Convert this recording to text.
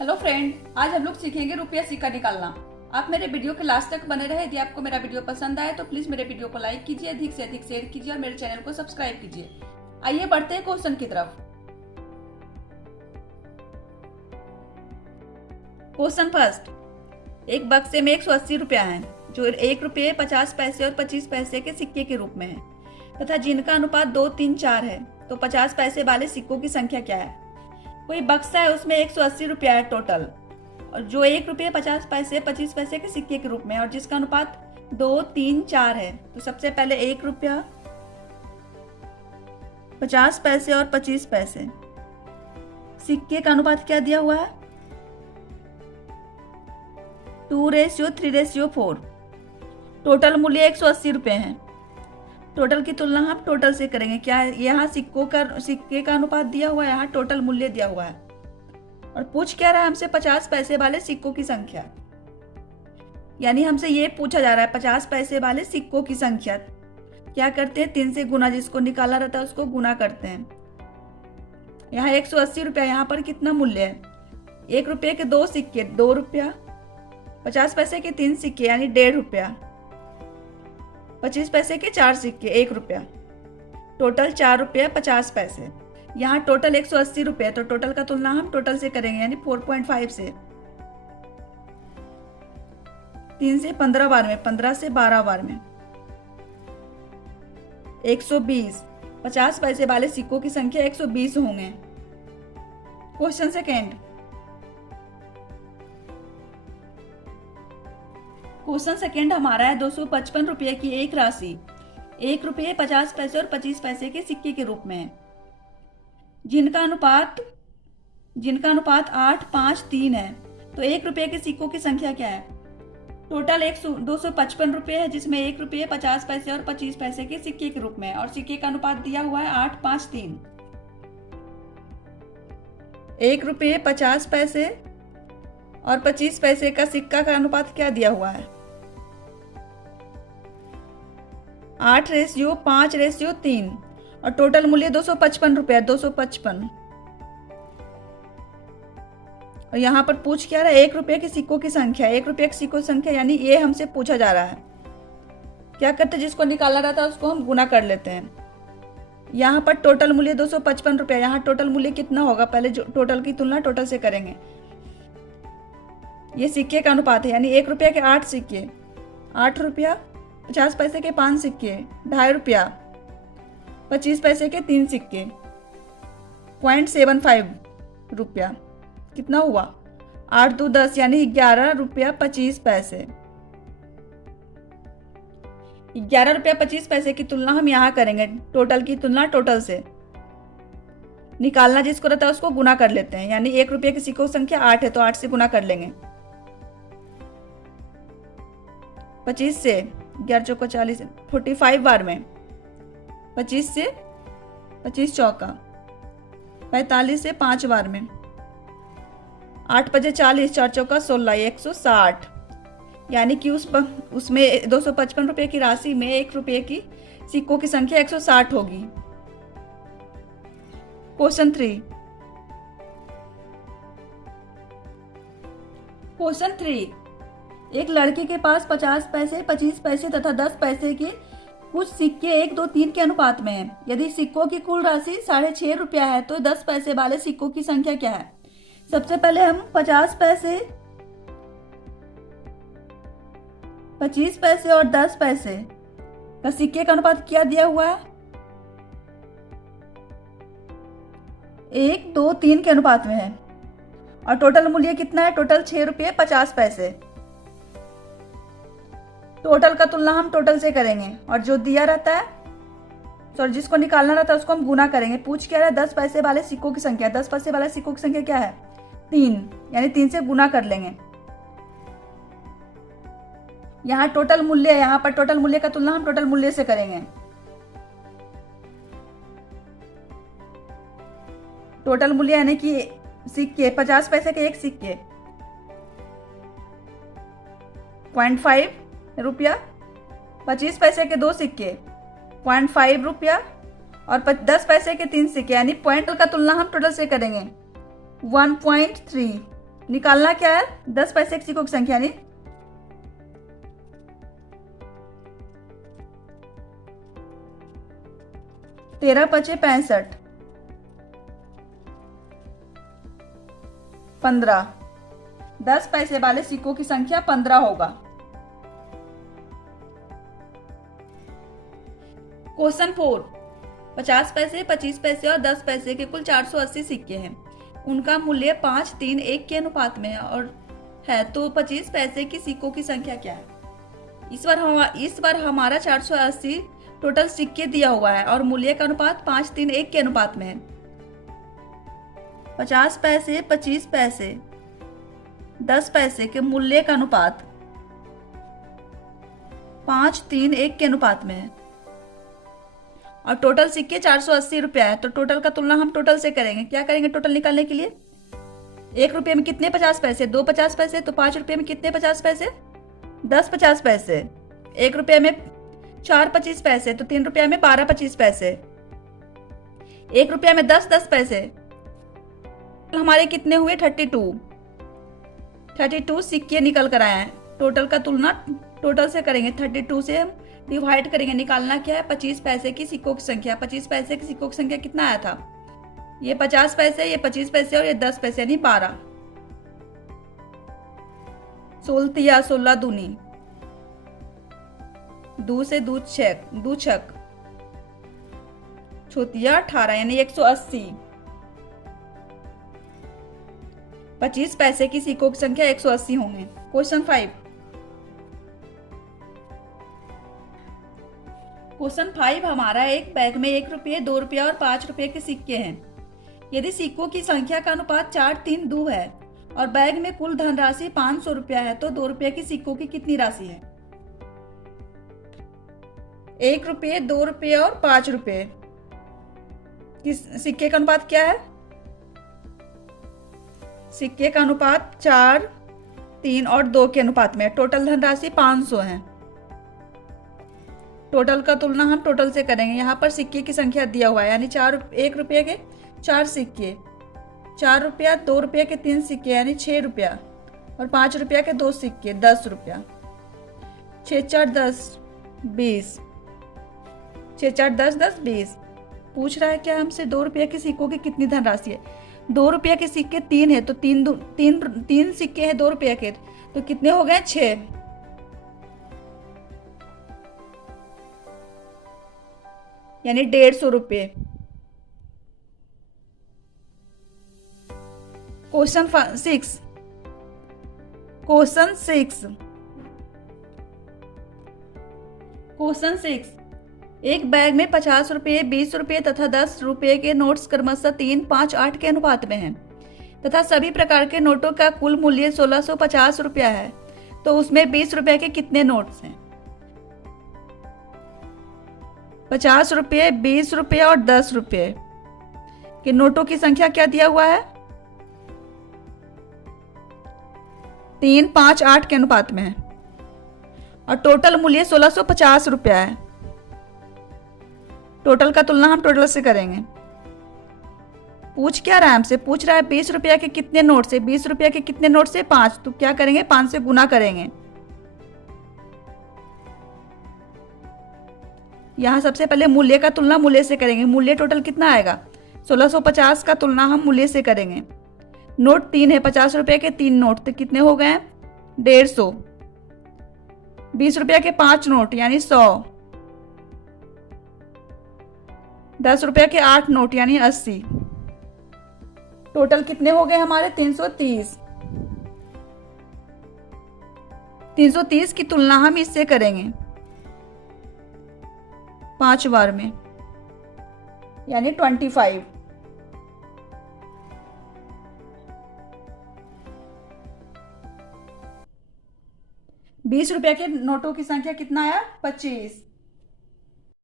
Hello friend, आज हम लोग सीखेंगे रुपया सिक्का निकालना। आप मेरे वीडियो के लास्ट तक बने रहे। यदि आपको मेरा वीडियो पसंद आए तो प्लीज मेरे वीडियो को लाइक कीजिए, अधिक से अधिक शेयर कीजिए और मेरे चैनल को सब्सक्राइब कीजिए। आइए बढ़ते हैं क्वेश्चन की तरफ। क्वेश्चन फर्स्ट, एक बक्से में 180 रुपया है जो 1 रुपये 50 पैसे और 25 पैसे के सिक्के के रूप में है तथा जिनका अनुपात 2, 3, 4 है, तो 50 पैसे वाले सिक्कों की संख्या क्या है। कोई बक्सा है, उसमें 180 रुपया है टोटल, और जो 1 रुपये 50 पैसे 25 पैसे के सिक्के के रूप में है और जिसका अनुपात 2, 3, 4 है। तो सबसे पहले 1 रुपया 50 पैसे और 25 पैसे, सिक्के का अनुपात क्या दिया हुआ है, 2:3:4। टोटल मूल्य 180 रुपये है। टोटल की तुलना हम टोटल से करेंगे। क्या यहाँ सिक्के का अनुपात दिया हुआ है, यहाँ टोटल मूल्य दिया हुआ है और पूछ क्या रहा है हमसे 50 पैसे वाले सिक्कों की संख्या। यानी हमसे ये पूछा जा रहा है 50 पैसे वाले सिक्कों की संख्या। क्या करते हैं, 3 से गुना, जिसको निकाला रहता है उसको गुना करते हैं। यहाँ 180 रुपया, यहाँ पर कितना मूल्य है, 1 रुपये के 2 सिक्के 2 रुपया, 50 पैसे के 3 सिक्के यानी 1.5 रुपया, 25 पैसे के 4 सिक्के 1 रुपया, टोटल 4 रुपया 50 पैसे। यहाँ टोटल 180 रुपये, तो टोटल का तुलना हम टोटल से करेंगे यानी 4.5 से। 3 से 15 बार में, 15 से 12 बार में 120। 50 पैसे वाले सिक्कों की संख्या 120 होंगे। क्वेश्चन सेकेंड, क्वेश्चन सेकेंड हमारा है 255 रुपये की एक राशि 1 रुपये 50 पैसे और 25 पैसे के सिक्के के रूप में है, जिनका अनुपात 8, 5, 3 है। तो 1 रुपये के सिक्कों की संख्या क्या है। टोटल 255 रुपये है, जिसमें 1 रुपये 50 पैसे और 25 पैसे के सिक्के के रूप में है और सिक्के का अनुपात दिया हुआ है 8, 5, 3। 1 रुपये 50 पैसे और 25 पैसे का सिक्का का अनुपात क्या दिया हुआ है, 8:5:3 और टोटल मूल्य 255 रुपया, 255। और यहाँ पर पूछ क्या रहा है, 1 रुपये के सिक्कों की संख्या, 1 रुपये के सिक्कों की संख्या, यानी ये हमसे पूछा जा रहा है। क्या करते, जिसको निकालना रहता है उसको हम गुना कर लेते हैं। यहाँ पर टोटल मूल्य 255 रुपया, यहाँ टोटल मूल्य कितना होगा, पहले जो टोटल की तुलना टोटल से करेंगे। ये सिक्के का अनुपात है, यानी 1 रुपया के 8 सिक्के 8 रुपया, 50 पैसे के 5 सिक्के 2.5 रुपया, 25 पैसे के 3 सिक्के 0.75 रुपया, कितना हुआ 8, 2, 10 यानी 11 रुपया 25 पैसे। 11 रुपया 25 पैसे की तुलना हम यहाँ करेंगे, टोटल की तुलना टोटल से। निकालना जिसको रहता है उसको गुना कर लेते हैं, यानी 1 रुपये की सिक्कों की संख्या 8 है तो 8 से गुना कर लेंगे। 25 से 11 चौका 40, 45 बार में 25 से 25 चौका 45 से 5 बार में 8 पचे 40, 4 चौका 16, 160। यानी कि उसमें 255 रुपये की राशि में 1 रुपये की सिक्कों की संख्या 160 होगी। क्वेश्चन 3, क्वेश्चन 3, एक लड़के के पास 50 पैसे 25 पैसे तथा 10 पैसे के कुछ सिक्के 1, 2, 3 के अनुपात में है। यदि सिक्कों की कुल राशि 6.5 रुपया है तो 10 पैसे वाले सिक्कों की संख्या क्या है। सबसे पहले हम 50 पैसे 25 पैसे और 10 पैसे का सिक्के का अनुपात क्या दिया हुआ है, 1, 2, 3 के अनुपात में है और टोटल मूल्य कितना है, टोटल 6 रुपये 50 पैसे। टोटल का तुलना हम टोटल से करेंगे और जो दिया रहता है जिसको निकालना रहता है उसको हम गुना करेंगे। पूछ क्या रहा है, 10 पैसे वाले सिक्कों की संख्या। 10 पैसे वाले सिक्कों की संख्या क्या है, 3, यानी 3 से गुना कर लेंगे। यहाँ टोटल मूल्य है, यहाँ पर टोटल मूल्य का तुलना हम टोटल मूल्य से करेंगे। टोटल मूल्य यानी कि सिक्के 50 पैसे के एक सिक्के 0.5 रुपया, 25 पैसे के 2 सिक्के 0.5 रुपया और 10 पैसे के 3 सिक्के, यानी पॉइंट का तुलना हम टोटल से करेंगे 1.3 निकालना क्या है? 10 पैसे की सिक्कों की संख्या नहीं, 13 पचे 65, 15। 10 पैसे वाले सिक्कों की संख्या 15 होगा। क्वेश्चन 4, 50 पैसे, 25 पैसे और 10 पैसे के कुल 480 सिक्के हैं। उनका मूल्य 5, 3, 1 के अनुपात में है और है, तो 25 पैसे की सिक्कों की संख्या क्या है? इस बार हमारा 480 टोटल सिक्के दिया हुआ है और मूल्य का अनुपात 5, 3, 1 के अनुपात में है। 50 पैसे, 25 पैसे, 10 पैसे के मूल्य का अनुपात 5, 3, 1 के अनुपात में है और टोटल सिक्के 480 रुपया है। तो टोटल का तुलना हम टोटल से करेंगे। क्या करेंगे टोटल निकालने के लिए? 1 रुपये में कितने 50 पैसे? 2 50 पैसे। तो 5 रुपये में कितने 50 पैसे? 10 50 पैसे। 1 रुपये में 4 25 पैसे, तो 3 रुपये में 12 25 पैसे। 1 रुपया में 10 10 पैसे। हमारे कितने हुए? 32 सिक्के निकल कर आए हैं। टोटल का तुलना टोटल से करेंगे। 32 से हम डिवाइड करेंगे। निकालना क्या है? 25 पैसे की सिक्कों की संख्या। 25 पैसे की सिक्कों की संख्या कितना आया था? ये 50 पैसे, ये 25 पैसे और ये 10 पैसे, यानी 12। 16 16 दूनी, दू से दू छक, छोतिया 18, यानी 180। 25 पैसे की सिक्कों की संख्या 180 होंगे। क्वेश्चन 5 हमारा एक बैग में 1 रुपये, 2 रुपये और 5 रुपये के सिक्के हैं। यदि सिक्कों की संख्या का अनुपात 4, 3, 2 है और बैग में कुल धनराशि 500 रुपया है, तो 2 रुपये की सिक्कों की कितनी राशि है? 1 रुपये, 2 रुपये और 5 रुपये किस सिक्के का अनुपात क्या है? सिक्के का अनुपात 4, 3 और 2 के अनुपात में। टोटल धनराशि 500 है। टोटल का तुलना हम टोटल से करेंगे। यहाँ पर सिक्के की संख्या दिया हुआ है, यानी 1 रुपये के 4 सिक्के, 4 रुपया, 2 रुपये के 3 सिक्के यानी 6 रुपया और 5 रुपया के 2 सिक्के 10 रुपया। 6 4 10 20, 6 4 10 10 20। पूछ रहा है क्या हमसे 2 रुपये के सिक्कों की कितनी धनराशि है? 2 रुपये के सिक्के 3 है, तो तीन सिक्के हैं 2 रुपये के, तो कितने हो गए? 6। यानी 150 रुपये। क्वेश्चन 6 एक बैग में 50 रुपये, 20 रुपये तथा 10 रुपये के नोट्स क्रमशः 3, 5, 8 के अनुपात में हैं तथा सभी प्रकार के नोटों का कुल मूल्य 1650 रुपया है, तो उसमें 20 रुपये के कितने नोट्स हैं? 50 रुपये, 20 रुपये और 10 रुपये के नोटों की संख्या क्या दिया हुआ है? 3, 5, 8 के अनुपात में है और टोटल मूल्य 1650 रुपया है। टोटल का तुलना हम टोटल से करेंगे। पूछ क्या रहा है हमसे? पूछ रहा है 20 रुपया के कितने नोट से? 20 रुपया के कितने नोट से? 5। तो क्या करेंगे? 5 से गुना करेंगे। यहां सबसे पहले मूल्य का तुलना मूल्य से करेंगे। मूल्य टोटल कितना आएगा? 1650 का तुलना हम मूल्य से करेंगे। नोट 3 है, 50 रुपये के 3 नोट, तो कितने हो गए? 150। 20 रुपया के 5 नोट यानी 100। 10 रुपये के 8 नोट यानी 80। टोटल कितने हो गए हमारे? 330। 330 की तुलना हम इससे करेंगे 5 बार में, यानी 25। 20 रुपये के नोटों की संख्या कितना आया? 25।